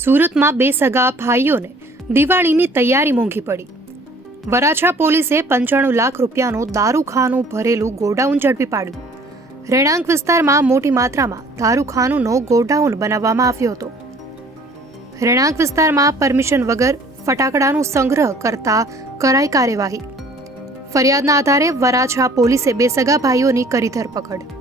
સુરતમાં બે સગા ભાઈઓને દિવાળીની તૈયારી મોંઘી પડી. વરાછા પોલીસે પંચાણું લાખ રૂપિયાનું દારૂખાનું ભરેલું ગોડાઉન ઝડપી પાડ્યું. રહેણાંક વિસ્તારમાં મોટી માત્રામાં દારૂખાનુંનો ગોડાઉન બનાવવામાં આવ્યો હતો. રહેણાંક વિસ્તારમાં પરમિશન વગર ફટાકડાનું સંગ્રહ કરતા કરાઈ કાર્યવાહી. ફરિયાદના આધારે વરાછા પોલીસે બે સગા ભાઈઓની કરી ધરપકડ.